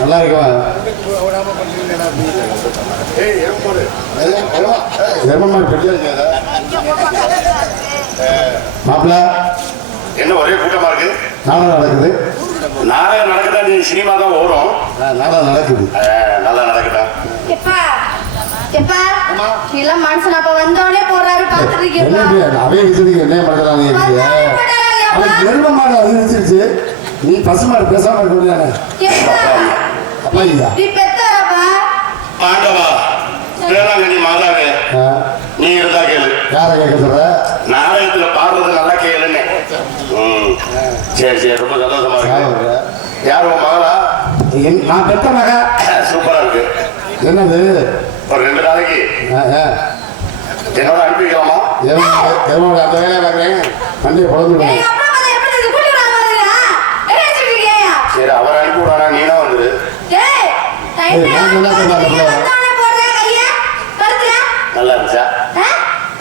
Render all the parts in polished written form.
நல்லா இருக்குமா? மாப்பிள்ள என்ன ஒரே கூட்டமா இருக்கு? நாடகம் நடக்குது. நாடகம் நடக்குதா? நீ சினிமா தான் ஓடும். நாடகம் நடக்குது. நல்லா நடக்குதா? மனுஷன் அப்ப வந்தோடனே போறாரு பாத்துருக்கீங்க. என்ன பண்றாங்க? எருமமாடு அதிர்ச்சிருச்சு. நீ பசுமாடு பேசாம இருக்க. அப்பா நீ பெத்தவரப்பா ஆண்டவா வேளாங்கண்ணி மாதாவே நீ இருந்தா கேளு. யார கேட்க சொல்ற? நாடகத்துல பாடுறது நல்லா கேளுன்னு. சரி சரி, ரொம்ப சந்தோஷமா இருக்கு. யார் உன் மகளா? நான் பெத்த மக. சூப்பரா இருக்கு. என்னது? ஒரு 2 நாளைக்கு என்னோட அனுப்பிக்கலாமா? அந்த வேலையை பார்க்குறேன். வண்டியை குழந்தை சரி, அவர் அனுப்பி விடானா? நீனா வந்துரு. நல்லா இருந்துச்சா?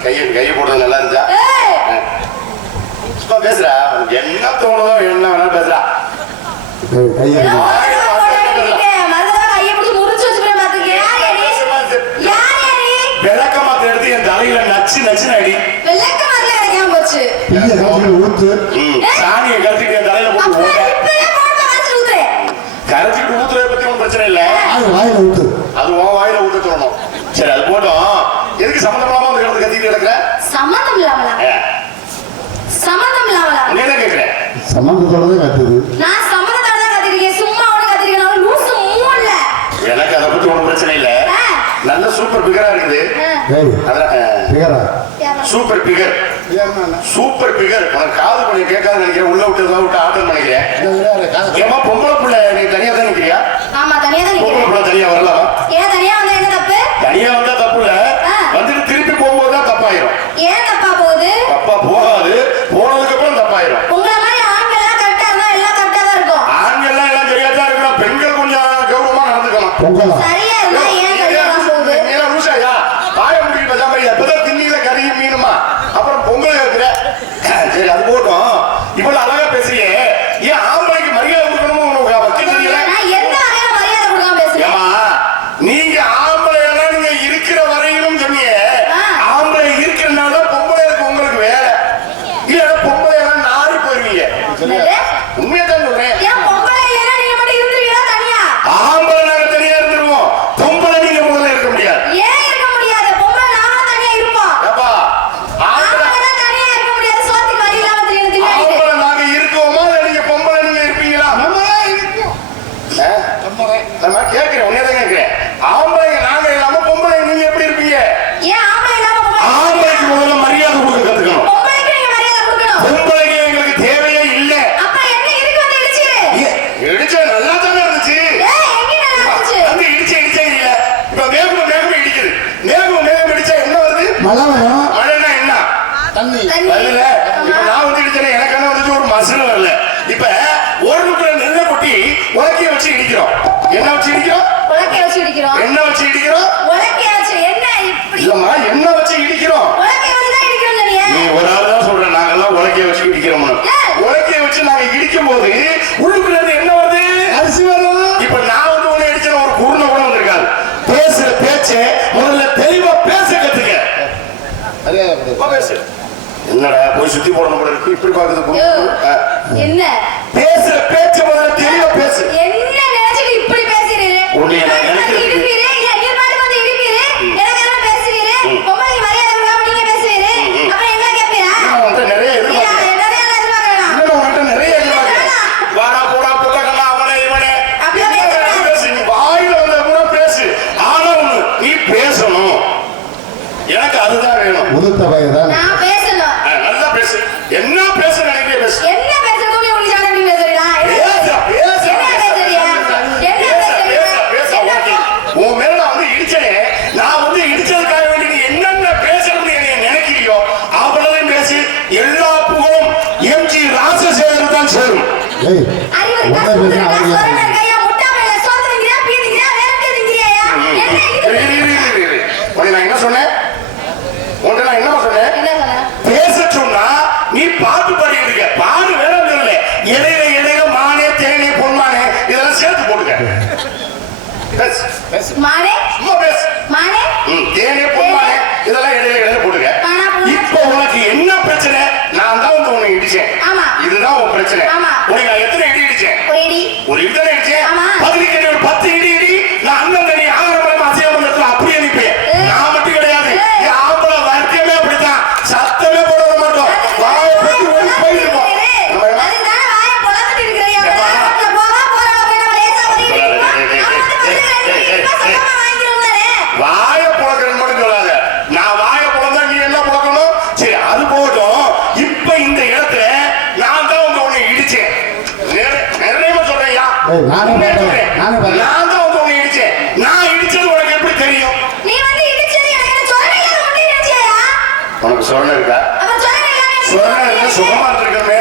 கையை போடுறது நல்லா இருந்துச்சா? சும்மா பேசுறா, என்ன தோணுதோ என்ன வேணாலும் பேசுறா. விளக்க மாத்த எடுத்து என் தலையில நச்சு நச்சு அடி. ஊத்து சாணியை கருத்துட்டு என் தலையில போட்டு கரைச்சிட்டு ஊத்துறத பத்தி ஒன்றும் பிரச்சனை இல்லை. வாயில ஊத்து. அது உன் வாயில ஊத்த சொல்லணும். சரி, அது போட்டோம். எதுக்கு சம்மந்தம் இல்லாம அந்த இடத்துல கத்திட்டு கிடக்குற? சம்மந்தம் இல்லாமலா? சம்மந்தம் இல்லாமலா? நீ என்ன கேட்கிறேன்? சம்மந்தத்தோட கத்துது. நான் சம்மந்தத்தோட தான் கத்திருக்கேன். சும்மா ஒண்ணு கத்திருக்கேன். லூசு மூல. எனக்கு அதை பத்தி ஒன்றும் பிரச்சனை இல்லை. நல்ல சூப்பர் பிகரா இருக்குது. Super figure. Super figure. உனக்கு காது பண்ணி கேட்காது நினைக்கிறேன். உள்ள விட்டு விட்டு ஆட்டம் நினைக்கிறேன். ஏமா பொம்பளை பிள்ளை நீ தனியா தான் நிக்கிறியா? ஆமா, தனியா தான் பொம்பளை பிள்ளை தனியா வரலாமா? ஏன் தனியா வந்தா என்ன தப்பு? தனியா வந்தா தப்பு இல்ல. வந்துட்டு திருப்பி போகும்போது தான் தப்பாயிரும். ஏன் தப்பா போகுது? தப்பா போகாது. போனதுக்கு அப்புறம் தப்பாயிரும். உங்கள மாதிரி ஆண்கள் எல்லாம் கரெக்டா இருந்தா எல்லாம் கரெக்டா தான் இருக்கும். ஆண்கள் எல்லாம் சரியா தான் இருக்கணும். பெண்கள் கொஞ்சம் கௌரவமா நடந்துக்கணும். சரியா இருந்தா ஏன் சரியா போகுது? நீ ரூசாயா பாய முடிக்கிட்டு பேசாம எப்பதான் திண்ணியில கறியும் மீனுமா அப்புறம் பொங்கல் இருக்கிற. சரி, அது போட்டோம். இவ்வளவு அழகா பேசுறியே, ஏன் ஆம்பளைக்கு மரியாதை கொடுக்கணும்னு உனக்கு வச்சு தெரியல? நான் எந்த வகையில மரியாதை கொடுக்காம பேசுறேன்? நீங்க ஆம்பளை எல்லாம் நீங்க இருக்கிற வரையிலும் சொன்னீங்க. ஆம்பளை இருக்கிறனால பொம்பளை உங்களுக்கு வேலை இல்ல. பொம்பளை எல்லாம் நாரி போயிருவீங்க. உண்மையா தான் சொல்றேன். பொம்பளை இல்லைன்னா நீங்க மட்டும் இருந்துருவீங்களா தனியா? ஆம்பளை நாங்க தனியா இருந்துருவோம். பொம்பளை நீங்க முதல்ல இருக்க முடியாது. ஏன் இருக்க முடியாது? பொம்பளை நாம தனியா இருப்போம். ஏப்பா ஆம்பளை தான் தனியா இருக்க முடியாது. சோத்துக்கு வழி இல்லாம திரிந்து ஆம்பளை நாங்க இருக்கோமா இல்ல நீங்க பொம்பளை நீங்க இருப்பீங்களா? நம்ம கேட்கிறேன், உன்னையதான் கேட்கிறேன். ஆம்பளை நாங்க இல்லாம பொம்பளை நீங்க எப்படி இருப்பீங்க? ஏன் ஆம்பளை இல்லாம பொம்பளை? ஆம்பளைக்கு முதல்ல மரியாதை கொடுக்க கத்துக்கணும். பொம்பளைக்கு நீங்க மரியாதை கொடுக்கணும். பொம்பளைக்கு எங்களுக்கு தேவையே இல்ல. அப்ப என்ன இருக்கு வந்து இடிச்சிரு? இடிச்சா நல்லா தானே இருந்துச்சு. எங்க நல்லா இருந்துச்சு? வந்து இடிச்சா இல்ல. இப்ப மேகம் இடிக்குது. மேகம் இடிச்சா என்ன வருது? மழை வரும். மழைன்னா என்ன? தண்ணி வரல. இப்ப நான் வந்து இடிச்சேன், எனக்கு என்ன வந்துச்சு? ஒரு மசல் வரல. இப்ப ஒரு நுக்கிற நெல்லை கொட்டி உலக்கைய வச்சு இடிக்கிறோம். என்ன வச்சு இடிக்கிறோம்? உலக்கைய வச்சு இடிக்கிறோம். என்ன வச்சு இடிக்கிறோம்? உலக்கைய வச்சு. என்ன இப்படி? இல்லம்மா, என்ன வச்சு இடிக்கிறோம்? உலக்கைய வச்சு தான் இடிக்கிறோம் நீ. நீ ஒரு ஆள் தான் சொல்ற. நாங்கெல்லாம் உலக்கைய வச்சு இடிக்கிறோம்னு. உலக்கைய வச்சு நாங்க இடிக்கும் போது உள்ளுக்குள்ள இருந்து என்ன வருது? அரிசி வரும். இப்ப நான் வந்து உன்னை இடிச்ச ஒரு குருணை கூட வந்திருக்காது. பேசுற பேச்ச முதல்ல தெளிவா பேச கத்துக்க. பேசு. என்னடா போய் சுத்தி போடணும் போல இருக்கு. இப்படி பாக்குது. என்ன பேசுற பேச்ச முதல்ல தெளிவா பேசு. என்ன நினைச்சிட்டு இப்படி பேசுறீங்க? உன்னை நான் நினைக்கிறேன். இடிப்பீரே இல்ல நீ பாட்டு வந்து இடிப்பீரே. எனக்கு என்ன பேசுவீரே? பொம்பளை மரியாதை கொடுக்காம நீங்க பேசுவீரே. அப்புறம் என்ன கேப்பீரா? உன்கிட்ட நிறைய எதிர்பார்க்கிறேன். உன்கிட்ட நிறைய எதிர்பார்க்கிறேன். வாடா போடா புத்தகமா அவனே இவனே பேசு. நீ வாயில வந்த கூட பேசு. ஆனா ஒண்ணு, நீ பேசணும். எனக்கு அதுதான் வேணும். உதுத்த பையன் நான் பேசணும். நல்லா பேசு. என்ன பேச நினைக்கிற பேசு. என்ன பேசுறது? உங்களுக்கு ஜாட நீ பேசுறீங்களா? உன் மேல நான் வந்து இடிச்சேன். நான் வந்து இடிச்சதுக்காக வேண்டி நீ என்னென்ன பேசணும்னு நீ நினைக்கிறியோ அவ்வளவு பேசி. எல்லா புகழும் எம்ஜி ராஜசேகர் தான் சேரும். நான் என்ன சொன்னேன்? உன்கிட்ட நான் என்ன சொன்னேன்? பேச சொன்னா நீ பாட்டு பாடிட்டு இருக்க. பாடு வேற தெரியல. இடையில மானே தேனே பொன்மானே இதெல்லாம் சேர்த்து போட்டுக்க. பேசு பேசு மானே சும்மா பேசு. மானே தேனே பொன்மானே இதெல்லாம் இடையில போட்டுக்க. இப்போ உனக்கு என்ன பிரச்சனை? நான் தான் வந்து உன்னை இடிச்சேன். ஆமா. இதுதான் உன் பிரச்சனை. ஆமா. உனக்கு நான் எத்தனை இடி இடிச்சேன்? ஒரு இடி தானே இடிச்சேன். ஆமா. பதிலுக்கு நீ ஒரு 10 இடி இடி. நான் அண்ணன் தண்ணி ஆகரமா அசையாமத்துல அப்படியே நிப்பேன். நான் மட்டும் கிடையாது. என் ஆம்பளை வர்க்கமே அப்படித்தான். சத்தமே போட மாட்டோம். வாயை போட்டு ஓடி போயிருப்போம். அதுதானே வாயை பொளந்துட்டு இருக்கறியா? போவா போறவங்க போய் நம்ம லேசா வாய புழக்கிறேன்னு மட்டும் சொல்லாத. நான் வாய புழந்தா நீ என்ன புழக்கணும்? சரி அது போகட்டும். இப்ப இந்த இடத்துல நான் தான் வந்து உன்னை இடிச்சேன். நிறையமா சொல்றேன்யா. நானே பார்த்தேன். நான் தான் வந்து உன்னை இடிச்சேன். நான் இடிச்சது உனக்கு எப்படி தெரியும்? நீ வந்து இடிச்சது எனக்கு சொல்லலையா? முட்டி இடிச்சியா? உனக்கு சொன்ன இருக்கா? அவன் சொல்லலையா? சொன்ன இருந்தா சுகமா இருந்திருக்கமே.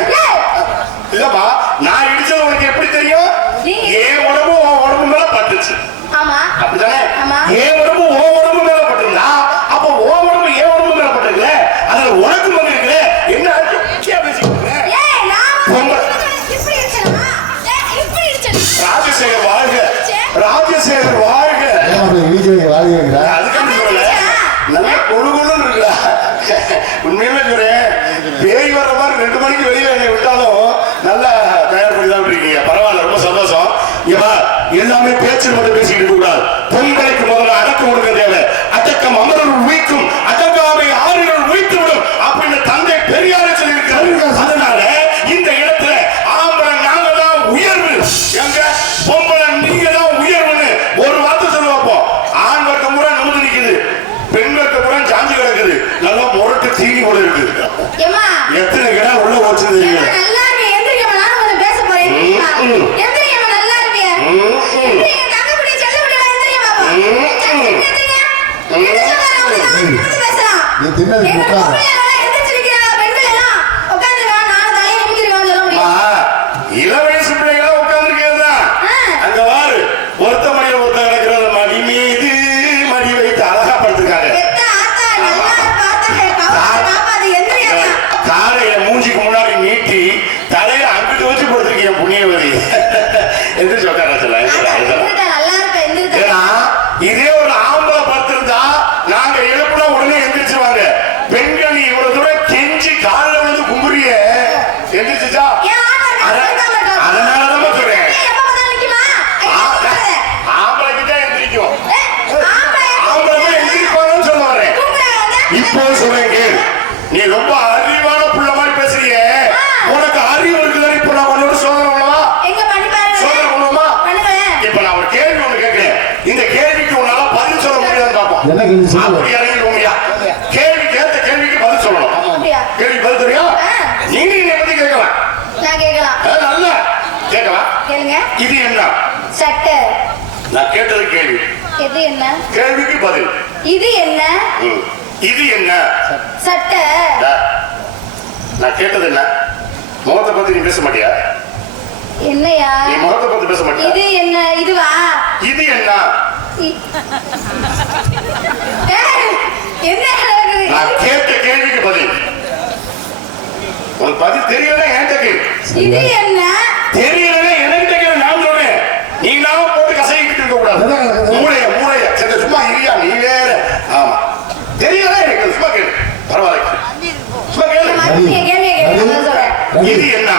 இல்லப்பா, நான் இடிச்சது உனக்கு எப்படி தெரியும்? என் உடம்பு உன் உடம்பு மேல பட்டுச்சு. ஆமா. அப்படிதானே? ஆமா. என் உடம்பு உன் உடம்பு மேல பட்டிருந்தா அப்ப உன் உடம்பு என் உடம்பு மேல பட்டிருக்கல. அதுல உனக்கு வந்து இருக்கல. என்ன பேசிக்கிட்டு ஏய் நான் பொம்பளை. இப்படி இடிச்சனா? இப்படி இடிச்சனா? ராஜசேகர் வாழ்க, ராஜசேகர் வாழ்க. அதுக்காக சொல்லல, நல்லா கொழுகுன்னு இருக்குடா. உண்மையுமே சொல்றேன், பேய் வர்ற மாதிரி 2 மணிக்கு வெளியில என்னை விட்டாலும் நல்லா தயார் பண்ணி தான் இருக்கீங்க. பரவாயில்ல, ரொம்ப சந்தோஷம். ஏவா எல்லாமே பேச்சு மட்டும் பேசிக்கிட்டு இருக்க கூடாது. பொங்கலுக்கு முதல்ல அடக்கம் கொடுக்க தேவை. அடக்கம் அமரல் உயிக்கும், அடங்காமை ஆறுகள் உயித்து விடும் அப்படின்னு தந்தை பெரியாரே சொல்லியிருக்காரு. அதனால இந்த இடத்துல ஆம்பளை நாங்க தான் உயர்வு, எங்க பொம்பளை நீங்க தான் உயர்வுன்னு ஒரு வார்த்தை சொல்ல வைப்போம். ஆண் வர்க்கம் பூரா நிமிர்ந்து நிக்குது, பெண் வர்க்கம் பூரா சாஞ்சு கிடக்குது. நல்லா முரட்டு தீனி போல இருக்கு. ஏம்மா எத்தனை கிடா உள்ள வச்சு தெரியுங்க. நல்லா இருக்கு. எந்திரிக்கமா, நானும் கொஞ்சம் பேச போறேன். எந்திரிக்கமா, நல்லா இருப்பியா? எந்திரிங்க, தங்கக்குடி செல்லக்குடி எந்திரிங்க பாப்பா. எந்திரிங்க. எந்திரிச்சு உட்காரு, வந்து பேசலாம். நீ தின்னது எங்க உட்காரு. பொம்பளை எல்லாம் எந்திரிச்சிருக்கீங்க, பெண்கள் எல்லாம் உட்கார்ந்துருவா. நான் தலையை நிமித்திருவேன் சொல்ல முடியும். இள வயசு பிள்ளைகளா உட்கார்ந்துருக்கேன். அங்க வாரு, ஒருத்த மடியில ஒருத்த கிடக்கிற மடி மீது மடி வைத்து அழகா படுத்திருக்காங்க. பெத்த ஆத்தா எல்லாரும் பார்த்தாங்க. காப்பாது எந்திரிங்க. காலையில மூஞ்சிக்கு முன்னாடி நீட்டி தலையில அங்கிட்டு வச்சு படுத்திருக்கீங்க புண்ணியவதி. எந்திரிச்சு உட்கார சொல்ல. எந்திரிட்டா நல்லா இருப்ப. எந்திரிட்டா. ஏன்னா இதே ஒரு ஆம்பளை படுத்திருந்தா நாங்க எழுப்புனா உடனே எந்திரிச்சுவாங்க. பெண்கள் நீ இவ்வளவு தூரம் கெஞ்சி காலில் விழுந்து கும்புறிய எந்திரிச்சுச்சா? ஏன் ஆட்டா இருக்காங்க? அதனாலதான் சொல்றேன், ஏய் எப்ப பார்த்தாலும் நிக்குமா? ஆம்பளைக்கு தான் எந்திரிக்கும். ஆம்பளை ஆம்பளை தான் எந்திரிப்பாங்கன்னு சொல்ல வரேன். இப்போ சொல்றேன் கேளு. நீ ரொம்ப அறிவான புள்ள மாதிரி பேசுறிய. உனக்கு அறிவு இருக்குல்ல. இப்ப நான் உன்னோட சோதனை பண்ணுவா, எங்க பண்ணி பாருங்க. சோதனை பண்ணுவோமா? பண்ணுங்களேன். இப்ப நான் ஒரு கேள்வி ஒண்ணு கேட்கிறேன். இந்த கேள்விக்கு உன்னால பதில் சொல்ல முடியாதுன்னு பார்ப்போம். எனக்கு இது சொல்லு. அப்படி இறங்கிடுவோம்யா. கேள்வி கேட்ட கேள்விக்கு பதில் சொல்லணும். அப்படியா? கேள்வி பதில் தெரியும். நீ என்னை பத்தி கேட்கலாம். நான் கேட்கலாம். நல்லா கேட்கலாம். கேளுங்க. இது என்ன? சட்டை. நான் கேட்டது கேள்வி. இது என்ன? கேள்விக்கு பதில். இது என்ன? இது என்ன? சட்டை. நான் கேட்டது என்ன? முகத்தை பத்தி நீ பேச மாட்டியா? என்னையா? நீ முகத்தை பத்தி பேச மாட்டியா? இது என்ன? இதுவா? இது என்ன? ஏய், என்ன நடக்குது? நான் கேட்ட கேள்விக்கு பதில். உனக்கு பதில் தெரியல என்கிட்ட கேள்வி. இது என்ன? தெரியல என்கிட்ட கேள்வி. நான் சொல்றேன், நீ நான் போட்டு கசைக்கிட்டு இருக்க கூடாது. மூளைய சரி சும்மா இல்லையா நீ வேற. ஆமா தெரியல எனக்கு. சும்மா கேளு, பரவாயில்ல. சும்மா கேளு. மறுபடியும் கேள்வி கேட்க நான் சொல்றேன். இது என்ன?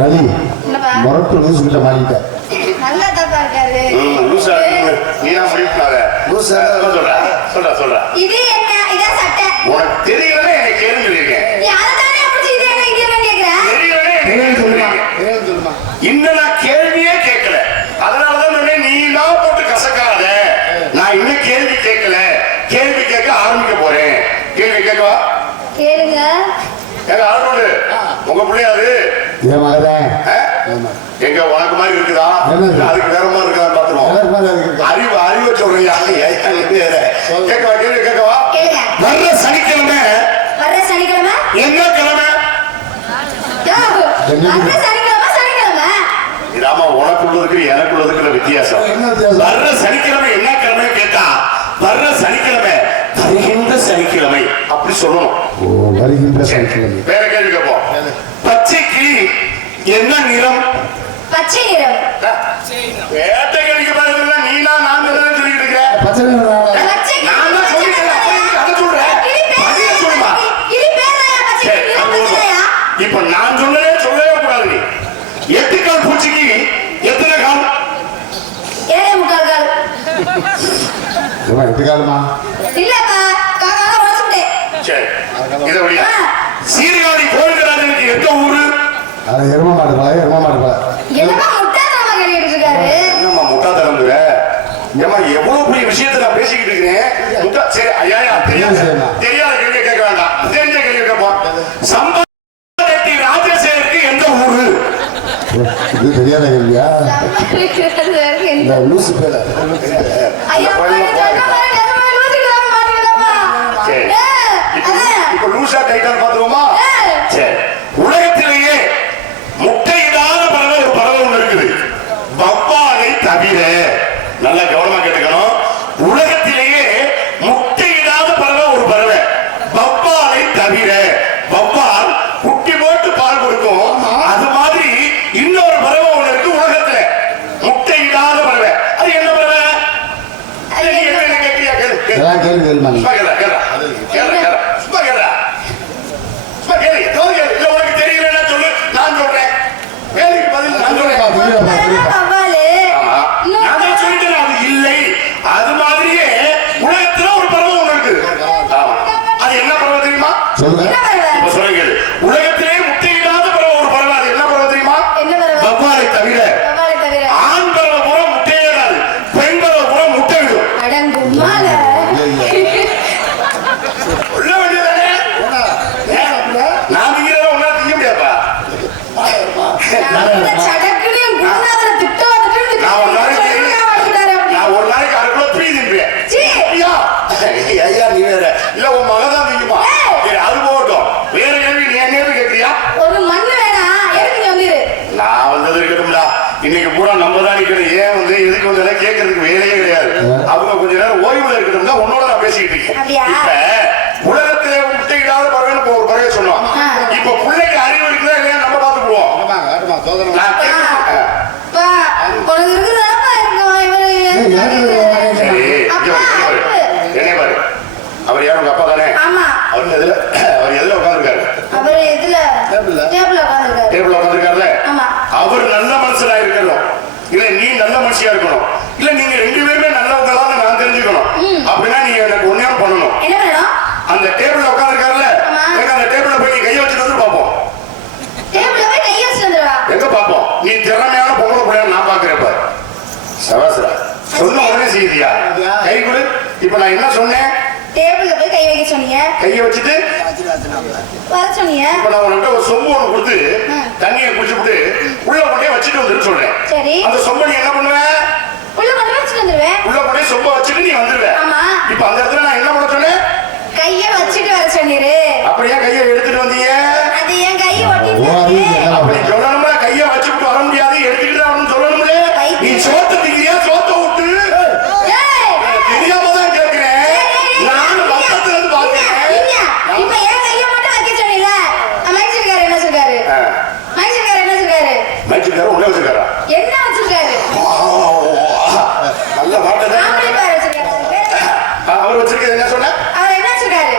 ரவி என்னப்பா? முரட்டு லூசுகிட்ட மாறிட்ட. நல்லா தப்பா இருக்காரு. லூசா நீ தான் முடிவுனால லூசா சொல்ற. இது என்ன? இதான் சட்டை. உனக்கு தெரியல எனக்கு கேள்வி சொல்லியிருக்கேன். நீ அதத்தானே பிடிச்சி இது என்ன இது என்ன கேக்குற? இன்னும் நான் கேள்வியே கேட்கல. அதனாலதான் சொன்னேன், நீ தான் போட்டு கசக்காத. நான் இன்னும் கேள்வி கேட்கல. கேள்வி கேட்க ஆரம்பிக்க போறேன். கேள்வி கேட்கவா? கேளுங்க. எங்க ஆரம்பி உங்க பிள்ளையாது என் மகன் எங்க உனக்கு மாதிரி இருக்குதா? அதுக்கு வேற மாதிரி இருக்குதான்னு பாத்துருவோம். அறிவை சொல்றியா? கேட்கவா? கேள்வி கேட்கவா? வர்ற சனிக்கிழமை என்ன கிழமை? இதாமா உனக்குள்ளதுக்கு எனக்குள்ளதுக்குள்ள வித்தியாசம். வர்ற சனிக்கிழமை என்ன கிழமை கேட்டா, வர்ற சனிக்கிழமை வருகின்ற சனிக்கிழமை அப்படி சொல்லணும். வருகின்ற சனிக்கிழமை. வேற கேள்வி கேட்போம். பச்சை கிளி என்ன நிறம்? பச்சை நிறம். வேட்டை கடிக்க பாருங்க நீனா நான் தான் சொல்லிட்டு இருக்கேன். பச்சை நிறம் பச்சை நான் தான் சொல்லிட்டேன். அதை சொல்றேன். பதில சொல்லுமா. இது பேரையா பச்சை நிறம் பச்சையா? இப்ப நான் சொன்னதே சொல்லவே கூடாது நீ. 8 கால் பூச்சிக்கு எத்தனை கால்? 7.25 கால். எட்டு காலமா இல்லப்பா காக்கால உடைச்சுட்டேன். சரி இத வழியா சீர்காழி கோயில்கராஜனுக்கு எந்த ஊரு? அது எரும மாடு பழ என்னப்பா முட்டாள்தனமா கேட்டுட்டு இருக்காரு? என்னம்மா முட்டாள்தனம்ங்கிற? ஏம்மா எவ்வளவு பெரிய விஷயத்தை நான் பேசிக்கிட்டு இருக்கிறேன். முட்டா சரி ஐயா தெரியாத கேள்வி கேட்க வேண்டாம். தெரிஞ்ச கேள்வி கேட்போம். சம்பத்தி ராஜசேகருக்கு எந்த ஊரு? இது தெரியாத கேள்வியா சம்பளத்துக்கு இந்த லூசு பேல ஐயா சரி. இப்ப லூசா டைட்டான் பாத்துருவோமா? சரி. உலகத்திலேயே முட்டையிடாத பறவை ஒரு பறவை ஒண்ணு இருக்குது. வவ்வாலை தவிர. நல்லா கவனமா கேட்டுக்கணும். உலகத்திலேயே முட்டையிடாத பறவை ஒரு பறவை. வவ்வாலை தவிர. வவ்வால் குட்டி போட்டு பால் கொடுக்கும். அது மாதிரி இன்னொரு பறவை ஒண்ணு இருக்கு உலகத்துல. முட்டையிடாத பறவை. அது என்ன பறவை? நீ என்ன கேட்கிறியா? கேளு கேள்வி கேள்வி சும்மா கேளு, கேளு. கேளு, கேளு. சும்மா கேளு. சும்மா கேளு. ஏதாவது கேளு. இல்ல உனக்கு தெரியலன்னா சொல்லு, நான் சொல்றேன். கேளுக்கு பதில் நான் சொல்றேன். ஆமா. நான் தான் சொல்லிட்டேன், அது இல்லை. அது மாதிரியே உலகத்துல ஒரு பறவை ஒண்ணு இருக்கு. ஆமா. அது என்ன பறவை தெரியுமா? சொல்லுங்க இப்ப சொல்லுங்க கேளு. உலகத்திலே முட்டையிடாத பறவை ஒரு பறவை. அது என்ன பறவை தெரியுமா? வவ்வாலை தவிர. ஆண் பறவை பூரா முட்டையிடாது. பெண் பறவை பூரா முட்டை விடும். சொல்ல வேண்டியதானே? நான் திங்கிறத உன்னால திங்க முடியாப்பா. நான் ஒரு நாளைக்கு 1/2 கிலோ பீ திம்பேன். ஐயா, ஐயா நீ வேற. இல்ல உன் மகதான் திங்குமா? சரி, அது போகட்டும். வேற கேள்வி நீ என்ன கேட்கறியா? நான் வந்தது இருக்கட்டும்டா. இன்னைக்கு பூரா நம்ம தான் நிக்கணும். ஏன் வந்து எதுக்கு வந்து கேட்கறதுக்கு வேலையே கிடையாது. அவங்க கொஞ்ச நேரம் ஓய்வுல இருக்கட்டும்னா உன்னோட நான் பேசிக்கிட்டு இருக்கேன். இப்ப உலகத்திலே முட்டையிடாத பறவைன்னு ஒரு பறவை சொன்னோம். இப்ப பிள்ளைக்கு அறிவு இருக்குதா இல்லையா நம்ம பார்த்துக்குவோம். நான் கேட்கிறேன். சரி, என்ன பாரு. அவர் யார்? உங்க அப்பா தானே? அவர் எதுல உட்கார்ந்துருக்காரு? டேபிள்ல உட்கார்ந்துருக்காருல்ல? அவர் நல்ல மனுஷனா இருக்கணும். இல்ல நீ நல்ல மனுஷியா இருக்கணும். இல்ல நீங்க 2 பேருமே நல்லவங்களான்னு நான் தெரிஞ்சுக்கணும். அப்படின்னா நீ எனக்கு ஒண்ணே பண்ணணும். அந்த டேபிள்ல உட்கார்ந்துருக்காருல்ல, அந்த டேபிள்ல போய் நீ கையை வச்சுட்டு வந்து பாப்போம். எங்க பாப்போம்? நீ திறமையான பொம்பளை பிள்ளையா நான் பாக்குறேன் பாரு. சவாசரா சொன்ன உடனே செய்தியா? கை கொடு. இப்ப நான் என்ன சொன்னேன்? டேபிள்ல போய் கை வைக்க சொன்னீங்க. கையை வச்சுட்டு வர சொன்னீங்க. இப்ப நான் உன்கிட்ட ஒரு சொம்பு ஒண்ணு கொடுத்து தண்ணியை குடிச்சுட்டு உள்ள கொண்டே வச்சுட்டு வந்துரு சொல்றேன். சரி. அந்த சொம்பை நீ என்ன பண்ணுவ? உள்ள கொண்டு வச்சுட்டு வந்துருவேன். உள்ள கொண்டே சொம்பை வச்சுட்டு நீ வந்துருவ. ஆமா. இப்ப அந்த இடத்துல நான் என்ன பண்ண சொன்னேன்? கையை வச்சுட்டு வர சொன்னீரு. அப்படியே கையை எடுத்துட்டு வந்தீங்க. அது என் கையை ஒட்டிட்டு அப்படி சொல்லணும்னா கையை வச்சுட்டு வர முடியாது, எடுத்துக்கிட்டு தான் சொல்லணும்ல. நீ சோத்த திங்கிறியா? சோத்த விட்டு தெரியாம தான் கேட்கிறேன். நானும் பக்கத்துல இருந்து பாக்கிறேன். இப்ப என் கையை மட்டும் வைக்க சொன்னீல. மைசூர்காரர் என்ன சொல்றாரு? மைசூர்காரர் என்ன சொல்றாரு? மைசூர்காரர் உள்ள வச்சிருக்காரா? என்ன வச்சிருக்காரு? நல்ல வாட்டை அவர் வச்சிருக்கிறது. என்ன சொன்ன? அவர் என்ன வச்சிருக்காரு?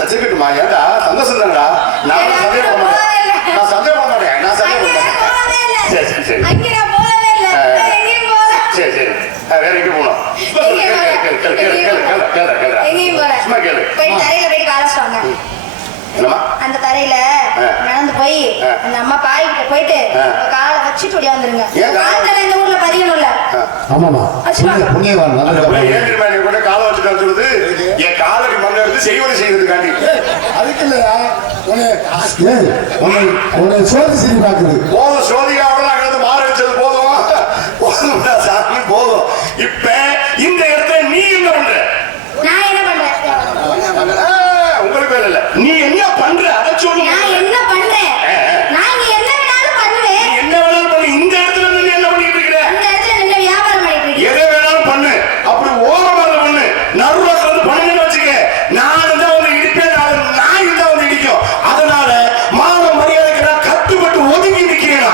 வச்சிருக்கட்டுமா? ஏண்டா சந்தோஷம் தானடா. நான் சந்தேகம் பண்ண மாட்டேன். நான் சந்தேகம் பண்ண மாட்டேன். நான் சந்தேகம் பண்ண மாட்டேன். சரி சரி சரி. அங்க நான் போகவே இல்ல. எங்கேயும் போகல. சரி சரி. வேற எங்க போகணும்? எங்கேயும் போகல. சும்மா கேளு. போய் தரையில போய் காலச்சிட்டு வாங்க. என்னமா? அந்த தரையில நடந்து போய் அந்த அம்மா பாய் கிட்ட போயிட்டு காலை வச்சுட்டு ஓடி வந்துருங்க. காலை இந்த ஊர்ல பதியணும்ல. ஆமாமா. புண்ணியவான் கூட காலை வச்சுட்டு சொல்லுது. என் காலுக்கு மண் எடுத்து செய்வதை செய்யறதுக்காண்டி. அதுக்கு இல்லையா உன்னை சோதி செய்தி பாக்குது. போதும் சோதிக்காவோட நாங்கள் மாற வச்சது போதும். சாமி போதும். இப்ப இந்த இடத்துல நீ என்ன பண்ற? நான் என்ன பண்றேன்? உங்களுக்கு வேலை இல்ல. நீ என்ன பண்ற அதை சொல்லு. நான் என்ன பண்றேன்? நான் என்ன வேணாலும் பண்ணுவேன். என்ன வேணாலும் பண்ணு. இந்த இடத்துல நின்னு என்ன பண்ணிட்டு இருக்கிற? இந்த இடத்துல நின்னு வியாபாரம் பண்ணிட்டு இருக்கேன். எதை வேணாலும் பண்ணு. அப்படி ஓரமா பண்ணு. நடுரோட்ல வந்து பண்ணுன்னு வச்சுக்க. நான் தான் வந்து இடிப்பேன். நான் தான் வந்து இடிக்கும். அதனால மான மரியாதைக்கு நான் கட்டுப்பட்டு ஒதுங்கி நிக்கிறேன்.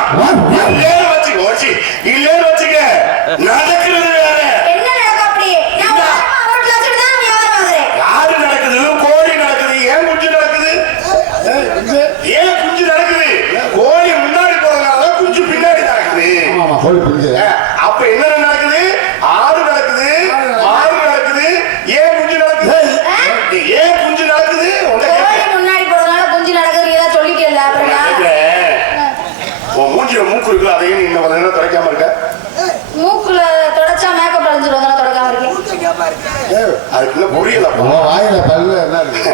அப்ப என்ன நடக்குது? ஆறு நடக்குது, மாறு நடக்குது, ஏன் குஞ்சு நடக்குது? ஏன் குஞ்சு நடக்குது? முன்னாடி போறதுனால குஞ்சு நடக்குது ஏதாவது சொல்லிக்கல. உன் மூஞ்சில மூக்கு இருக்குல்ல, அதையும் இன்னும் கொஞ்ச நேரம் துடைக்காம இருக்க. மூக்குல தொடச்சா மேக்கப் அடைஞ்சிரும், அதனால தொடக்காம இருக்கேன். அதுக்குள்ள புரியல. வாயில பல்லு என்ன இருக்கு?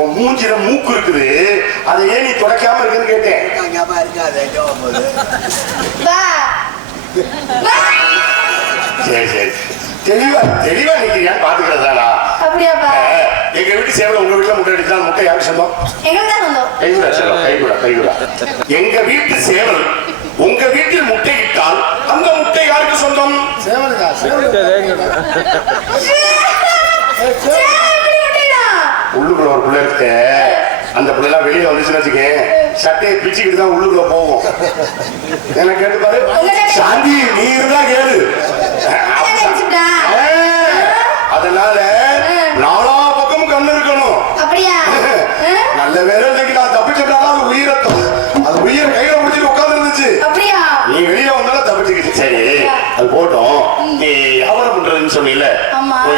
உன் மூஞ்சில மூக்கு இருக்குது, அதை ஏன் நீ துடைக்காம இருக்குன்னு கேட்டேன். சரி சரி, தெளிவா தெளிவா நிக்கிறியான்னு பாத்துக்கிறதாடா. அப்படியாப்பா? எங்க வீட்டு சேவல உங்க வீட்டுல முட்டை அடிச்சா முட்டை யாருக்கு சொந்தம்? எங்களுக்கு தான் சொந்தம். கைவிடா செல்லம், கைவிடா. எங்க வீட்டு சேவல் உங்க வீட்டில் முட்டையிட்டால் அந்த முட்டை யாருக்கு சொந்தம்? சேவலுக்கா? உள்ளுக்குள்ள ஒரு பிள்ளை இருக்கு, அந்த பிள்ளைலாம் வெளியே வந்துச்சுன்னு வச்சுக்கேன், சட்டையை பிச்சுக்கிட்டு தான் உள்ளுக்குள்ள போவோம். என்ன கேட்டு பாரு சாந்தி, நீ இருந்தா கேளு. அதனால நாலா பக்கமும் கண்ணு இருக்கணும். அப்படியா? நல்ல வேலை இன்னைக்கு நான் தப்பிச்சுட்டாலும் அது உயிரத்தம், அது உயிர் கையில முடிச்சுட்டு உட்கார்ந்து இருந்துச்சு. அப்படியா? நீ வெளியே வந்தாலும் தப்பிச்சுக்கிட்டு. சரி, அது போட்டோம். நீ வியாபாரம் பண்றதுன்னு சொன்னீல,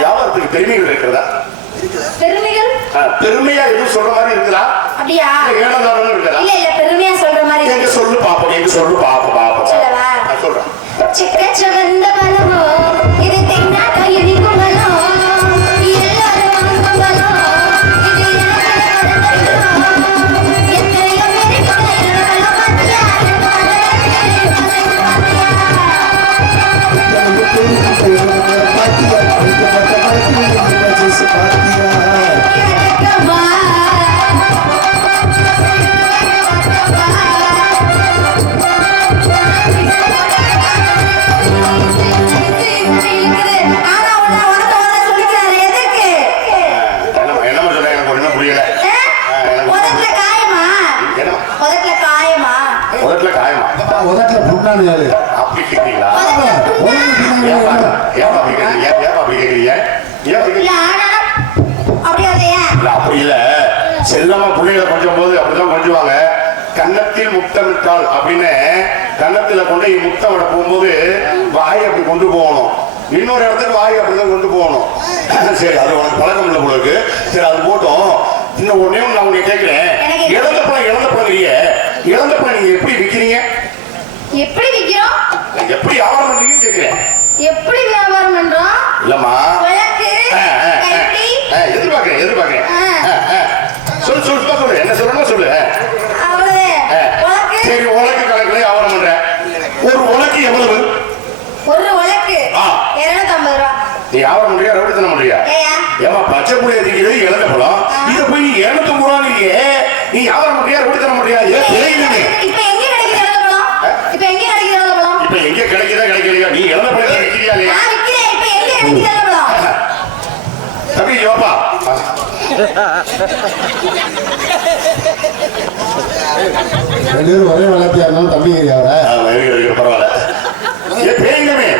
வியாபாரத்துக்கு பெருமைகள் இருக்கிறதா? பெருமைகள்? பெருமையா எதுவும் சொல்ற மாதிரி இருக்குதா? அப்படியா? ஏனதானு இருக்குதா? இல்ல இல்ல, பெருமையா சொல்ற மாதிரி. எங்க சொல்லு பாப்போம், எங்க சொல்லு பாப்போம். நான் சொல்றேன். சிக்கச்சவந்த பலமோ இது தென்னாட்ட இனிக்கும் பலம், எல்லாரும் வாங்கும் பலம், இது எத்தனையோ பேருக்கு கையில பாத்தியா, அப்படி கேட்கிறீங்களா? அப்படி இல்ல, செல்லமா பிள்ளைகளை கொஞ்சம் போது அப்படிதான் கொஞ்சுவாங்க. கன்னத்தில் முத்தமிட்டால் அப்படின்னு கன்னத்துல கொண்டு முத்தம் விட போகும்போது வாய் அப்படி கொண்டு போகணும், இன்னொரு இடத்துக்கு வாய் அப்படிதான் கொண்டு போகணும். சரி, அது உனக்கு பழக்கம் இல்லை போல இருக்கு. சரி, அது போட்டோம். இன்னும் ஒன்னே ஒன்று நான் உனக்கு கேட்கிறேன். இழந்த பழம் நீங்க எப்படி விற்கிறீங்க? எப்படி விக்கிறோம்? எப்படி வியாபாரம் பண்றீங்கன்னு கேட்கிறேன். எப்படி வியாபாரம் பண்றோம்? இல்லம்மா, எதிர்பார்க்கிறேன். சொல்லு, என்ன சொல்லணும் சொல்லு. சரி, உலக்கு கணக்குல வியாபாரம் பண்றேன். ஒரு உலக்கு எவ்வளவு? ஒரு உலக்கு 250 ரூபா. நீ வியாபாரம் பண்றியா, ரவுடித்தனம் பண்றியா? ஏமா பச்சை புளிய திங்கிறது இழந்த பழம், இதை போய் நீ 250 ரூபா நீ வியாபாரம் பண்றியா, ரவுடித்தனம் பண்றியா? இப்ப எங்க கிடைக்குதா கிடைக்கலையா? நீ இழந்த பழத்தை விற்கிறியா இல்லையா? தம்பி யோப்பா, ஒரே வளர்த்தியா இருந்தாலும் தம்பிங்கிறியா? பரவாயில்ல. பேங்கமே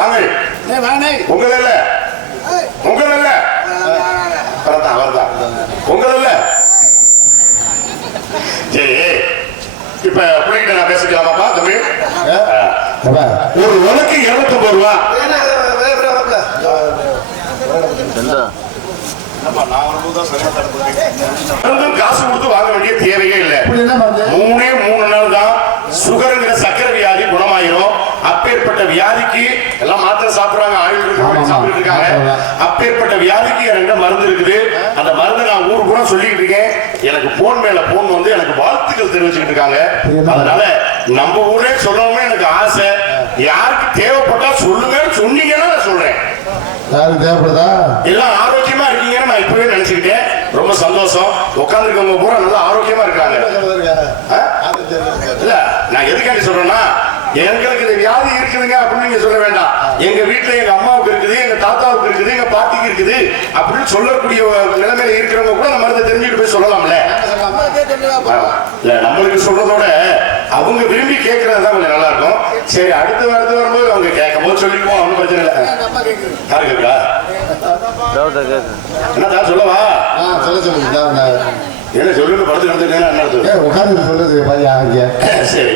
வாங்க, உங்கள இல்ல சரி. இப்ப பிள்ளைகிட்ட நான் பேசிக்கலாமாப்பா தம்பி? ஒரு உனக்கு 250 ரூபா. காசு கொடுத்து வாங்க வேண்டிய தேவையே இல்லை. 3 நாள் தான் சுகருங்கிற சக்கரை வியாதி குணமாயிரும். அப்பேற்பட்ட வியாதிக்கு எல்லாம் மாத்திரை சாப்பிடுறாங்க, ஆயுள் சாப்பிட்டு இருக்காங்க. அப்பேற்பட்ட வியாதிக்கு என்கிட்ட மருந்து இருக்குது. அந்த மருந்து நான் ஊர் பூரா சொல்லிட்டு இருக்கேன். எனக்கு போன் மேல போன் வந்து எனக்கு வாழ்த்துக்கள் தெரிவிச்சுட்டு இருக்காங்க. அதனால நம்ம ஊரே சொல்லணும்னு எனக்கு ஆசை. யாருக்கு தேவைப்பட்டா சொல்லுங்க, சொன்னீங்கன்னா நான் சொல்றேன். யாருக்கு தேவைப்படுதா? எல்லாம் ஆரோக்கியமா இருக்கீங்கன்னு நான் இப்பவே நினைச்சுக்கிட்டேன். ரொம்ப சந்தோஷம். உட்கார்ந்து இருக்கவங்க பூரா நல்லா ஆரோக்கியமா இருக்காங்க. இல்ல, நான் எதுக்காண்டி சொல்றேன்னா, எங்களுக்கு இந்த வியாதி இருக்குதுங்க அப்படின்னு நீங்க சொல்ல வேண்டாம். எங்க வீட்டுல எங்க அம்மாவுக்கு இருக்குது, எங்க தாத்தாவுக்கு இருக்குது, எங்க பாட்டிக்கு இருக்குது அப்படின்னு சொல்லக்கூடிய நிலைமையில இருக்கிறவங்க கூட நம்ம மருந்தை தெரிஞ்சுட்டு போய் சொல்லலாம்ல. இல்ல, நம்மளுக்கு சொல்றதோட அவங்க விரும்பி கேட்கறதுதான் கொஞ்சம் நல்லா இருக்கும். சரி, அடுத்து வரும்போது அவங்க கேட்கும் போது சொல்லிக்குவோம், ஒன்றும் பிரச்சனை இல்லை. யாரு கேட்கா? என்ன சொல்லவா? என்ன சொல்லுங்க, படுத்து நடந்துட்டேன்னா என்ன? உட்காந்து சொல்றது. சரி,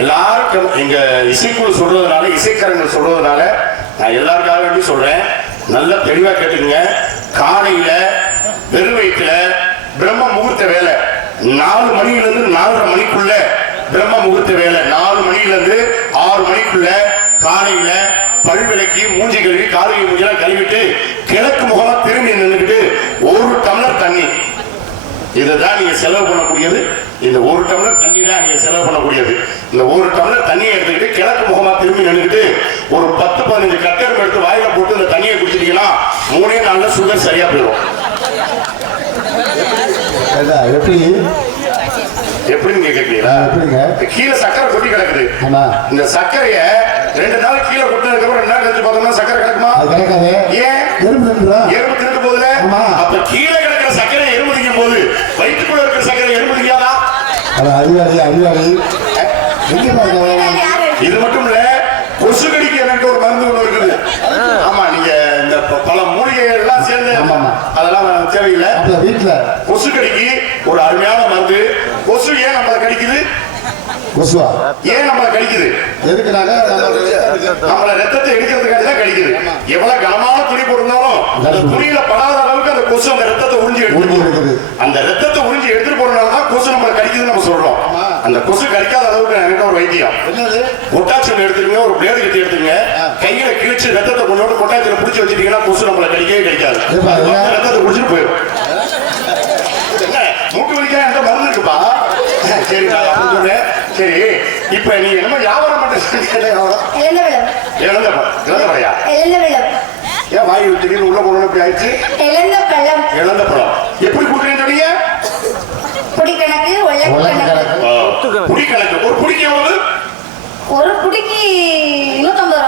எல்லாருக்கும் எங்க இசைக்குழு சொல்றதுனால, இசைக்கரங்கள் சொல்றதுனால நான் எல்லாருக்காக வேண்டி சொல்றேன். நல்லா தெளிவா கேட்டுக்கங்க. காலையில வெறும் வயிற்றுல பிரம்ம முகூர்த்த வேலை 4 மணியிலிருந்து 4:30 மணிக்குள்ள பிரம்ம முகூர்த்த வேலை 4 மணியிலிருந்து 6 மணிக்குள்ள காலையில பல்விளக்கி மூஞ்சி கழுவி காலையில் மூஞ்செல்லாம் கழுவிட்டு கிழக்கு முகமா திரும்பி நின்றுக்கிட்டு 1 டம்ளர் தண்ணி, இதுதான் நீங்க செலவு பண்ணக்கூடியது. இந்த 1 டம்ளர் தண்ணி தான் நீங்க செலவு பண்ணக்கூடியது. இந்த 1 டம்ளர் தண்ணியை எடுத்துக்கிட்டு கிழக்கு முகமா திரும்பி நின்றுக்கிட்டு ஒரு 10-15 கட்டர் எடுத்து வாயில போட்டு இந்த தண்ணியை குடிச்சிட்டீங்கன்னா 3 நாள்ல சுகர் சரியா போயிடும். எப்படி எப்படின்னு கேட்கிறீங்களா? கீழே சக்கரை கொட்டி கிடக்குது. இந்த சர்க்கரைய 2 நாள் கீழே கொட்டினதுக்கு அப்புறம் 2 நாள் கழிச்சு பார்த்தோம்னா சக்கரை கிடக்குமா? ஏன்? எறும்பு தின்னு போதுல. அப்ப கீழே கிடக்கிற சக்கரை எறும்பு திங்கும் போது வயிற்றுக்குள்ள இருக்கிற சக்கரை எறும்பு திங்காதா? இது மட்டும் இல்ல, கொசு கடிக்கு எனக்கு ஒரு மருந்து ஒண்ணு இருக்குது. ஆமா, நீங்க இந்த பல மூலிகைகள் எல்லாம் சேர்ந்து அதெல்லாம் தேவையில்லை. வீட்டுல கொசு கடிக்கு ஒரு அருமையான மருந்து. கொசு ஏன் நம்மளை கடிக்குது? கொசுவா ஏன் நம்மளை கடிக்குது? எதுக்குனாங்க? நம்மள ரத்தத்தை எடுக்கிறதுக்காக தான் கடிக்குது. எவ்வளவு கனமான துணி போட்டிருந்தாலும் அந்த துணியில படாத அளவுக்கு அந்த கொசு அந்த ரத்தத்தை உறிஞ்சி எடுத்து அந்த ரத்தத்தை உறிஞ்சி எடுத்துட்டு போறதுனாலதான் கொசு நம்மளை கடிக்குதுன்னு நம்ம சொல்றோம். அந்த கொசு கடிக்காத அளவுக்கு எனக்கு ஒரு வைத்தியம். கொட்டாச்சல் எடுத்துக்கங்க, ஒரு பிளேடு கட்டி எடுத்துங்க, கையில கிழிச்சு ரத்தத்தை கொண்டு கொட்டாச்சல புடிச்சு வச்சிட்டீங்கன்னா கொசு நம்மளை கடிக்கவே கடிக்காது. ரத்தத்தை குடிச்சிட்டு போயிடும். மூட்டு வலிக்கா என்ற மருந்து இருக்குப்பா. சரி, நான் சொன்னேன். சரி, இப்ப நீங்க என்ன வியாபாரம் பண்றீங்க? ஏன் வாயு திடீர்னு உள்ள போன எப்படி ஆயிடுச்சு? இழந்த பழம் எப்படி கொடுக்குறீங்கன்னு சொன்னீங்க? குடிக்கணக்கு. ஒரு குடிக்கு எவ்வளவு? ஒரு குடிக்கு 150 ரூபா.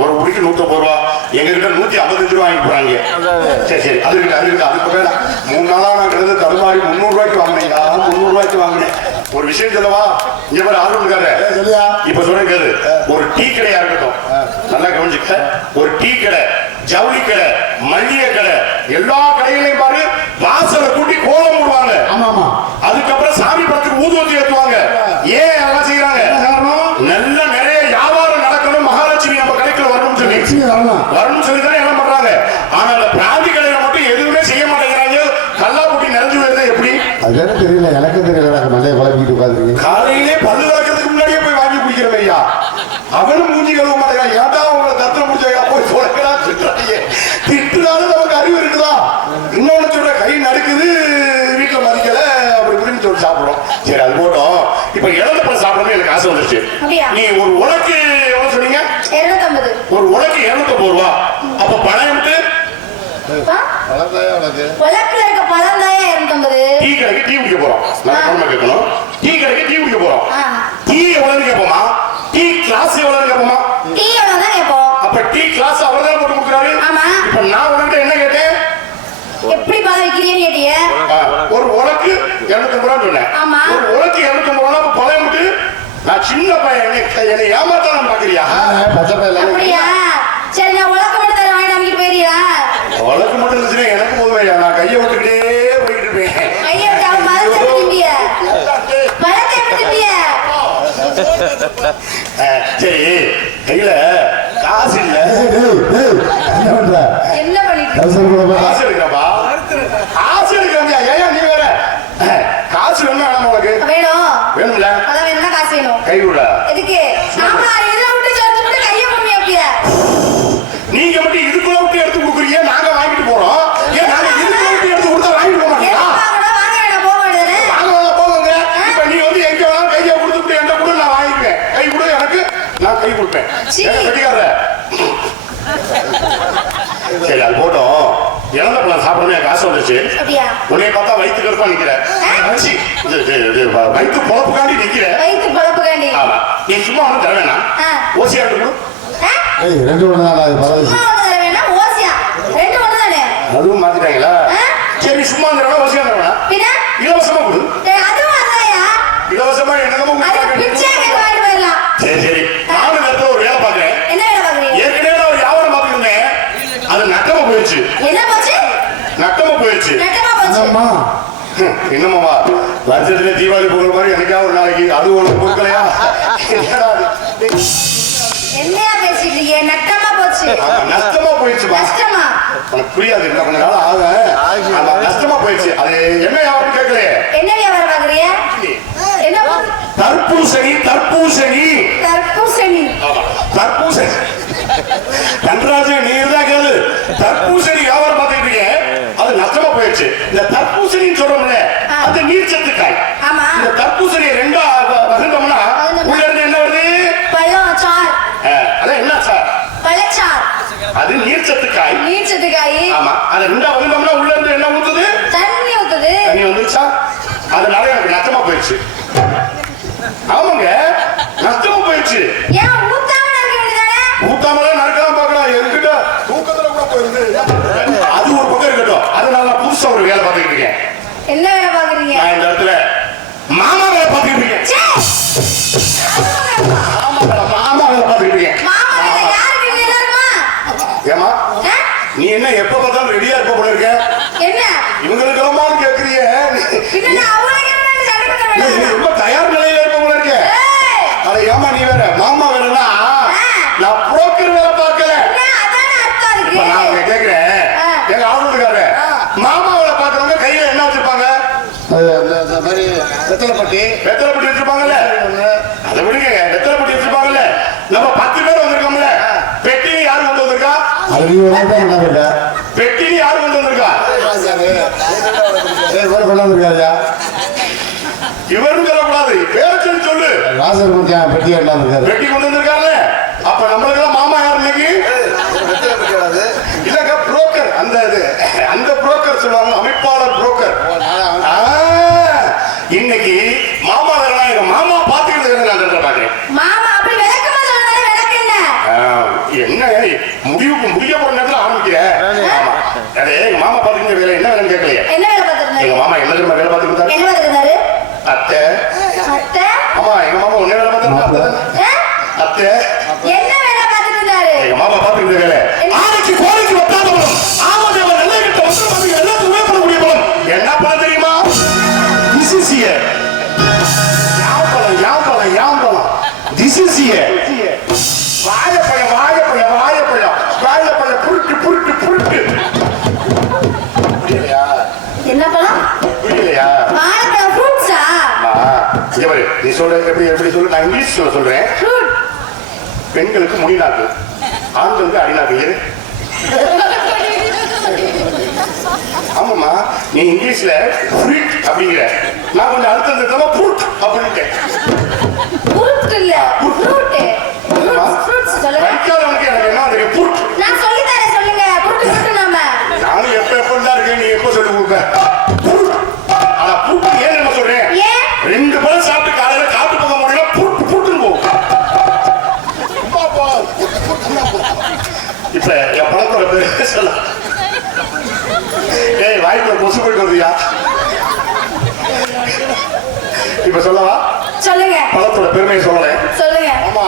ஒரு குடிக்கு 150 ரூபா. எங்க கிட்ட 155 ரூபா வாங்கி போறாங்க. சரி, அதுக்கு வேணாம். 3 நாளா நான் கிட்ட தடுமாறி 300 ரூபாய்க்கு வாங்கினேன். 300 ரூபாய்க்கு வாங்கினேன். ஒரு விஷயம் சொல்லவா? இங்க பாரு, ஆர்வம் இருக்காரு. இப்ப சொல்றேன், ஒரு டீ கடையா இருக்கட்டும், நல்லா கவனிச்சுக்க. ஒரு டீ கடை, ஜவுளி கடை, மல்லிகை கடை, எல்லா கடைகளையும் பாரு வாசலை கூட்டி கோலம் போடுவாங்க. அதுக்கப்புறம் சாமி படத்துக்கு ஊதுவத்தி ஏற்றுவாங்க. ஏன் எல்லாம் செய்யறாங்க? நல்ல நிறைய வியாபாரம் நடக்கணும், மகாலட்சுமி நம்ம கடைக்குள்ள வரணும்னு சொல்லி தானே எல்லாம் பண்றாங்க. ஆனா பிராந்தி கடையில மட்டும் எதுவுமே செய்ய மாட்டேங்கிறாங்க. கல்லா போட்டி நிறைஞ்சு வருது. எப்படி? அதான் தெரியல, எனக்கு தெரியல. மண்டையை குழப்பிட்டு உட்காந்துருக்கு. காலையிலே பல்லு வளர்க்கறதுக்கு முன்னாடியே போய் வாங்கி குடிக்கிறோம் ஐயா. அவனும் மூஞ்சி கழுவ மாட்டேங்கிறான். ஏன்டா உங்களை தத்திர முடிச்சா போய் சொல்லுங்களா? திட்டுனாலும் நமக்கு அறிவு இருக்குதா? இன்னொன்னு சொல்ற, கை நடுக்குது, வீட்டுல மதிக்கல, அப்படி இப்படின்னு சொல்லி சாப்பிடுறோம். சரி, அது போட்டோம். இப்ப இழந்த பழம் சாப்பிடணும் எனக்கு ஆசை வந்துருச்சு. நீ ஒரு உலக்கு எவ்வளவு சொன்னீங்க? 250. ஒரு உலக்கு 250 ரூபா. அப்ப பணம் எடுத்து டீ கடைக்கு டீ குடிக்க போறோம். நான் கேட்கணும், டீ கடைக்கு டீ குடிக்க போறோம். டீ எவ்வளவு கேட்போமா? டீ கிளாஸ் எவ்வளவு கேட்போமா? டீ எவ்வளவு தான் கேட்போம். அப்ப டீ கிளாஸ் அவர் தான் போட்டு கொடுக்குறாரு. இப்ப நான் உங்ககிட்ட என்ன கேட்டேன்? எப்படி பழம் வைக்கிறீன்னு கேட்டிய? ஒரு உலக்கு 250 ரூபா சொன்னேன். ஒரு உலக்கு 250 ரூபா. பழம் விட்டு நான் சின்ன பையன், என்னை ஏமாத்தான் பாக்குறியா? அப்படியா? சரி, நான் உலக்கு மட்டும் தர வாங்கி நம்பிட்டு போயிரியா? உலக்கு மட்டும் இருந்துச்சுன்னா எனக்கு போதுமையா, நான் கையை விட்டுக்கிட்டே போயிட்டு இருப்பேன். கையை விட்டு அவன் பழத்தை எடுத்துட்டிய. பழத்தை எடுத்துட்டிய. சரி, கையில காசு இல்ல. என்ன பண்ணிட்டு? காசு எடுக்கப்பா. காசு எடுக்கா? ஏன் நீ வேற காசு வேணுமா? வேணாம் உனக்கு? வேணும். வேணும்ல? அதான் வேணும்னா காசு வேணும். கை விட எதுக்கு? நாம இதை விட்டு சேர்த்து விட்டு கையை பண்ணி அப்படியா? நீங்க மட்டும் இதுக்குள்ள விட்டு எடுத்து கொடுக்குறீங்க, நாங்க வாங்கிட்டு போறோம். ஏன் நாங்க இதுக்குள்ள விட்டு எடுத்து கொடுத்தா வாங்கிட்டு போக மாட்டீங்களா? போக மாட்டேன்னு. வாங்க போகுங்க. இப்ப நீ வந்து எங்க வேணாலும் கையை கொடுத்துட்டு என்கிட்ட கூட நான் வாங்கிக்குவேன். கை கொடு எனக்கு, நான் கை கொடுப்பேன். வெட்டிக்கார. சரி, அது போட்டோம். இழந்த பழம் சாப்பிடணும் எனக்கு ஆசை வந்துருச்சு. உன்னைய பார்த்தா வயிற்று கருப்பா நிக்கிற. வயிற்று பொழப்புக்காண்டி நிக்கிற. வயிற்று பொழப்புக்காண்டி. ஆமா, நீ சும்மா ஒண்ணு தர வேணாம். ஓசியா எடுத்து கொடு. 2 ஒண்ணு தான். ஓசியா 2 ஒண்ணு தானே? அதுவும் மாத்திட்டாங்களா? சரி, சும்மா தரவா ஓசியா தர வேணாம். இலவசமா கொடு. அதுவும் அதாயா? இலவசமா என்னமோ சரி சரி, நானும் இடத்துல ஒரு வேலை பாக்குறேன். என்ன வேலை பாக்குறீங்க? ஏற்கனவே நான் ஒரு வியாபாரம் பாத்துருந்தேன். அது நட்டமா போயிடுச்சு. என்ன போச்சு? நட்டமா போயிடுச்சு. என்னம்மா வருஷத்துல தீபாவளி பொங்கல் மாதிரி எனக்கா ஒரு நாளைக்கு அது ஒண்ணு பொருட்களையா என்னடா இது? என்னையா பேசிட்டு இருக்கீங்க? நட்டமா போச்சு. நஷ்டமா போயிடுச்சுப்பா. நஷ்டமா? உனக்கு புரியாது, இன்னும் கொஞ்ச நாள் ஆகும். ஆமா, நஷ்டமா போயிடுச்சு. அது என்ன வியாபாரம் கேட்கலையே. என்ன வியாபாரம் பாக்குறிய? என்ன தர்பூசணி தர்பூசணி தர்பூசணி. ஆமா, தர்பூசணி. கண்டராஜன் நீ தான் கேளு. தர்பூசணி வியாபாரம் பார்த்துட்டு இருக்கேன், அது நஷ்டமா போயிடுச்சு. இந்த தர்பூசணின்னு சொல்றோம்ல, அது நீர்ச்சத்து காய். ஆமா. இந்த தர்பூசணியை ரெண்டா வகுந்தோம்னா உள்ள இருந்து என்ன வருது? பழம் சார். அதான் என்ன சார்? பழச்சார். அது நீர்ச்சத்து காய். நீர்ச்சத்து காய். ஆமா, அது ரெண்டா வகுந்தோம்னா உள்ள இருந்து என்ன ஊத்துது? தண்ணி ஊத்துது. தண்ணி வந்துருச்சா? அதனால எனக்கு நஷ்டமா போயிடுச்சு. ஆமாங்க, நஷ்டமா போயிடுச்சு. ஏன் ஊத்தாம நடக்க வேண்டியதானே? ஊத்தாமதான் நடக்கலாம் பார்க்கலாம். என்கிட்ட தூக்கத்துல கூட போயிருந்து. அது ஒரு பக்கம் இருக்கட்டும். அதனால நான் புதுசா ஒரு வேலை பார்த்துக்கிட்டு இருக்கேன். என்ன வேலை பாக்குறீங்க? நான் இந்த இடத்துல மாமா வேலை பார்த்துக்கிட்டு இருக்கேன். மாமா வேலை பார்த்துக்கிட்டு இருக்கேன். மாமா வேலை யாருக்கு வேலை இருக்குமா? ஏமா நீ என்ன எப்ப பார்த்தாலும் ரெடியா இருப்ப போல இருக்க? என்ன இவங்களுக்கு எல்லாமான்னு கேக்குறிய? பின்ன அவங்களுக்கு என்ன சண்டை போட நீ வேண்டாம். ரொம்ப தயார் நிலையில இருப்ப போல இருக்க. அட ஏமா நீ வேற மாமா வேலைன்னா நான் புரோக்கர் வேலை பார்க்கல. அதானே அர்த்தம் இருக்கு. இப்ப நான் உங்க கேக்குறேன், எங்க ஆளுநருக்காரு மாமா வேலை பார்க்கறவங்க கையில என்ன வச்சிருப்பாங்க? வெத்தலைப்பட்டி வச்சிருப்பாங்கல்ல. அதை விடுங்க, வெத்தலைப்பட்டி வச்சிருப்பாங்கல்ல. நம்ம 10 பேர் வந்திருக்கோம்ல, பெட்டினி யாரு கொண்டு வந்திருக்கா? பெட்டினி யாரு கொண்டு வந்திருக்கா? இவரும் சொல்லக்கூடாது, பேரை சொல்லி சொல்லு. பெட்டி கொண்டு வந்திருக்காருல்ல, அப்ப நம்மளுக்கு எல்லாம் மாமா யார் இன்னைக்கு? இல்லங்க, புரோக்கர். அந்த புரோக்கர் சொல்லுவாங்க, அமைப்பாளர் புரோக்கர். இன்னைக்கு மாமா வேறனா எங்க மாமா பாத்துக்கிறது நான் பாக்குறேன். மாமா அப்படி விளக்கமா சொன்னாலே விளக்கு என்ன? என்ன முடிய போற நேரத்துல ஆரம்பிக்கிறேன். ஆமா, அதே எங்க மாமா பாத்துக்கிற வேலை என்ன வேலைன்னு கேட்கலையே. என்ன வேலை பார்த்திருந்தாரு? எங்க மாமா என்ன தெரியுமா வேலை பார்த்துக்கிட்டாரு? என்ன பார்த்திருந்தாரு? அத்தை. அத்தை? ஆமா, எங்க மாமா ஒன்னே வேலை பார்த்தாரு. அத்தை என்ன வேலை பார்த்துட்டு இருந்தாரு? எங்க மாமா பாத்துக்கிற வேலை ஆனைக்கு கோழிக்கு வட்டாத பலம், ஆமதேவ நல்ல கிட்ட வசதி எல்லாத்துக்குமே பண்ணக்கூடிய பலம் என்ன பலம் தெரியுமா? திசிசிய யாம்பலம் திசிசிய வாழைப்பழம் புருட்டு புரியலையா? என்ன பழம்? புரியலையா? வாழைப்பழம் ஃப்ரூட்ஸா? நீ சொல்ற எப்படி சொல்லு, நான் இங்கிலீஷ் சொல்றேன். ஃப்ரூட். பெண்களுக்கு முடிநாக்கு, ஆண்களுக்கு அடிநாக்கு. ஆமாமா, நீ இங்கிலீஷ்ல ஃப்ரூட் அப்படிங்கிற, நான் கொஞ்சம் அடுத்த விதமா ஃப்ரூட் அப்படின்ட்டேன். ஃப்ரூட் இல்ல, ஃப்ரூட். ஃப்ரூட்ஸ் சொல்லுங்க. படிக்காதவனுக்கு எனக்கு என்ன வந்து ஃப்ரூட்? நான் சொல்லி தரேன், சொல்லுங்க. ஃப்ரூட் நாம. நானும் எப்ப இருக்கேன், நீ எப்ப சொல்லி கொடுப்ப? ஆனா ஃப்ரூட் ஏன் என்ன சொல்றேன்? ஏன்? 2 பழம் சாப்பிட்டு காலையில காட்டு போக முடியல, ஃப்ரூட்னு போகும். இப்ப என் பழத்தோட பேரு சொல்ல. ஏய், வாய்ப்புல கொசு போயிட்டு வருதியா? இப்ப சொல்லவா? சொல்லுங்க. பழத்தோட பெருமையை சொல்லல. சொல்லுங்க. ஆமா,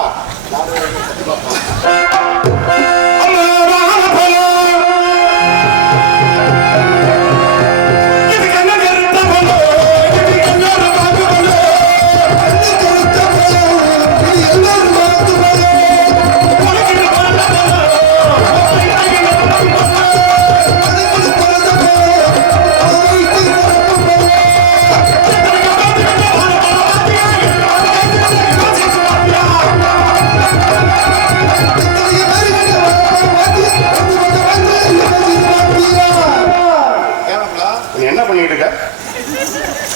என்ன பண்ணிட்டு இருக்க?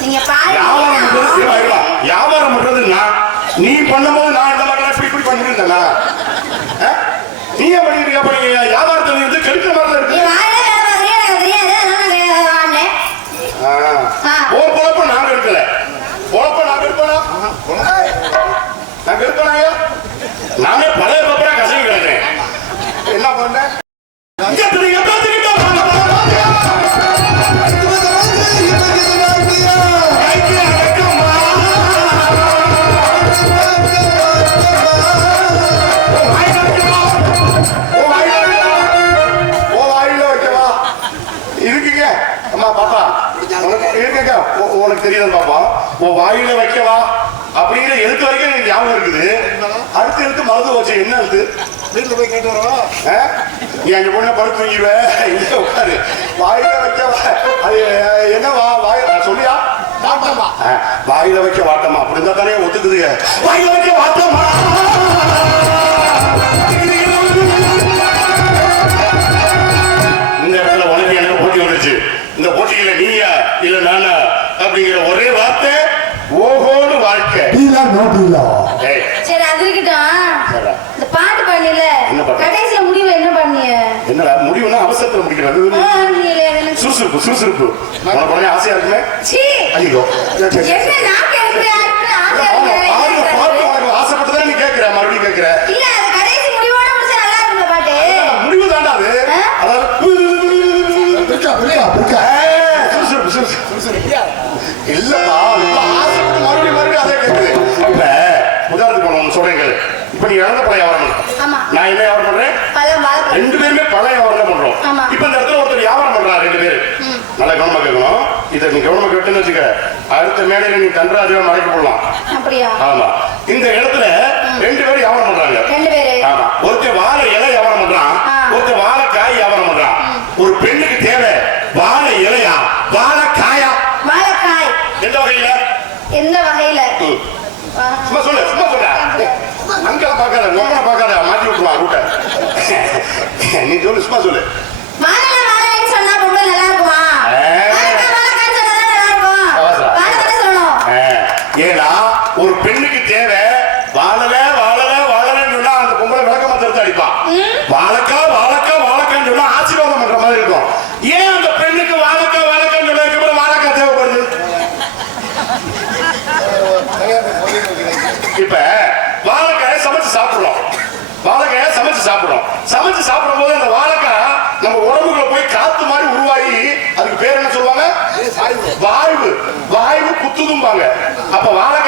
நீங்க பாருங்க. வியாபாரம் பண்றது நான், நீ பண்ணும்போது நான் இந்த மாதிரி இப்படி பண்ணிட்டு இருந்தேனா? நீ ஏன் பண்ணிட்டு இருக்க? அப்ப நீங்க வியாபாரத்துல இருந்து கெடுக்கிற மாதிரி நீ இருக்கு. வாழவே வேலை எனக்கு தெரியாது, அதனால நான் வாழேன். ஓ பொழப்ப நான் கெடுக்கல. பொழப்ப நான் கெடுப்பேனா? நான் கெடுப்பேனாயா? நானே பழைய பப்பரா கசங்கி கிடக்கிறேன். என்ன பண்ணேன்? உனக்கு தெரியுது பாப்பா, உன் வாயில வைக்கவா அப்படிங்கிற எழுத்து வரைக்கும் எனக்கு ஞாபகம் இருக்குது. அடுத்த எழுத்து மறந்து போச்சு. என்ன எழுத்து? வீட்டுல போய் கேட்டு வரவா? நீ அங்க போன படுத்து தூங்கிடுவ. இங்க உட்காரு. வாயில வைக்க அது என்ன வாய் சொல்லியா? வாட்டமா. வாயில வைக்க வாட்டமா. அப்படி இருந்தா தானே ஒத்துக்குதுங்க. வாயில வைக்க வாட்டமா. இந்த இடத்துல உனக்கு எனக்கு போட்டி வந்துச்சு. இந்த போட்டியில நீயா இல்ல நானா அப்படிங்கிற ஒரே வார்த்தை ஓஹோன்னு வாழ்க்கை. சரி அது இருக்கட்டும். இந்த பாட்டு பாடல கடைசியில முடிவு என்ன பண்ணிய? என்னடா முடிவுன்னா அவசரத்துல முடிக்கிறது. சுறுசுறுப்பு சுறுசுறுப்பு உனக்கு உடனே ஆசையா இருக்குமே. ஐயோ என்ன நான் கேட்கிறேன். ஆசைப்பட்டுதான் நீ கேட்கிற மறுபடியும் கேட்கிற. இல்ல அது கடைசி முடிவோட முடிச்சா நல்லா இருக்கும் பாட்டு. முடிவு தாண்டா அது. அதாவது இல்லப்பா ஆசைப்பட்டு மறுபடியும் மறுபடியும் அதே கேட்குது. இப்ப உதாரணத்துக்கு ஒண்ணு சொல்றேன். இப்ப நீ இழந்த பழைய வியாபாரம் நான் என்ன வியாபாரம் பண்றேன்? ரெண்டு பேருமே பழைய வியாபாரம் பண்றோம். இப்ப இந்த இடத்துல ஒருத்தர் வியாபாரம் பண்றான். ரெண்டு பேரு நல்லா கவனமா கேட்கணும். இதை நீ கவனமா கேட்டுன்னு வச்சுக்க. அடுத்த மேடையில நீ கன்றாஜா மறைக்க போடலாம். ஆமா இந்த இடத்துல ரெண்டு பேரும் வியாபாரம் பண்றாங்க. ஆமா ஒருத்தர் வாழை இலை வியாபாரம் பண்றான். ஒருத்தர் வாழைக்காய் வியாபாரம் பண்றான். ஒரு பெண்ணுக்கு தேவை வாழை இலையா வாழைக்காயா? வாழைக்காய். எந்த வகையில? சும்மா சொல்லு சும்மா சொல்ல. அங்க பாக்காத நோக்கா பாக்காத மாட்டி விட்டுருவான் ரூட்ட. நீ சொல்லு சும்மா சொல்லு. வாழைன்னு சொன்னா ரொம்ப நல்லா இருக்குமா? வாழைக்காய் சொன்னா நல்லா இருக்கும். வாழைக்காய் சொல்லணும். ஏன்னா ஒரு பெண்ணுக்கு தேவை வாழல வாழல வாழலன்னு சொன்னா அந்த பொம்பளை விளக்கமா தடுத்து அடிப்பான். வாழைக்கா வாழைக்கா வாழைக்கான்னு சொன்னா ஆசீர்வாதம் பண்ற மாதிரி இருக்கும். ஏன் அந்த பெண்ணுக்கு வாழைக்கா வாழைக்கான்னு சொன்னதுக்கு அப்புறம் வாழைக்கா தேவைப்படுது? இப்ப வாழைக்காயை சமைச்சு சாப்பிடுறோம். வாழைக்காயை சமைச்சு சாப்பிடுறோம். சமைச்சு சாப்பிடும் போது அந்த வாழைக்காய் நம்ம உடம்புக்குள்ள போய் காத்து மாதிரி உருவாகி அதுக்கு பேர் என்ன சொல்லுவாங்க? வாய்வு. வாய்வு குத்துதும்பாங்க. அப்ப வாழைக்காய்